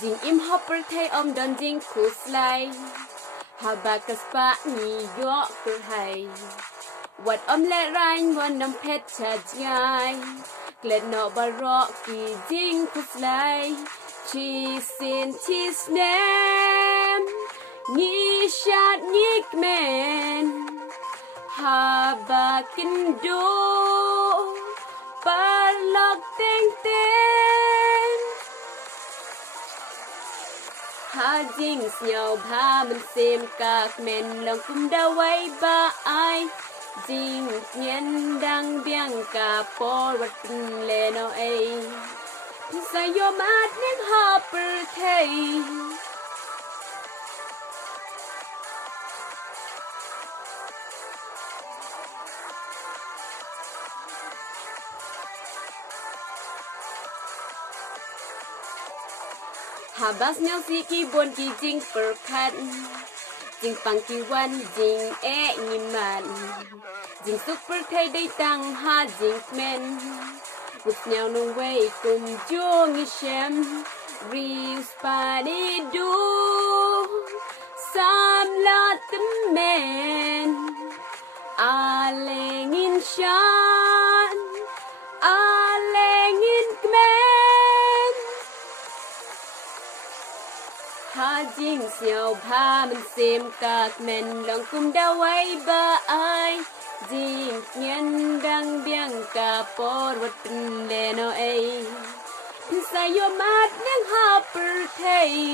Ding im hopper thay don ding kuslay Habakas pa ni yo hay What le rain one pet chajay Glad no barok ki ding kuslay Cheese in cheese name Ni shot nik men Habakin do Parlok teng ten Ha ding nhau ba mình xem các men lòng cũng đã quay ba ai ding nhân đang biang cả po vật lệ nó ấy sa yo mát nên hopper thay Habas nhau si ki bon ki jing perkat Jing pang ki wan jing ngi man Jing super thay day tang ha jing men With nhau nung way cùng chua ngi shem Real spani do Sam la tâm men A lê ngin shan A lê ngin kmen Ha jing xiao ba mình xem các men lòng cũng đã quay ba ai Jing nhân đang biang cả por vật lệ nó ấy Sa yo mát nang hopper thay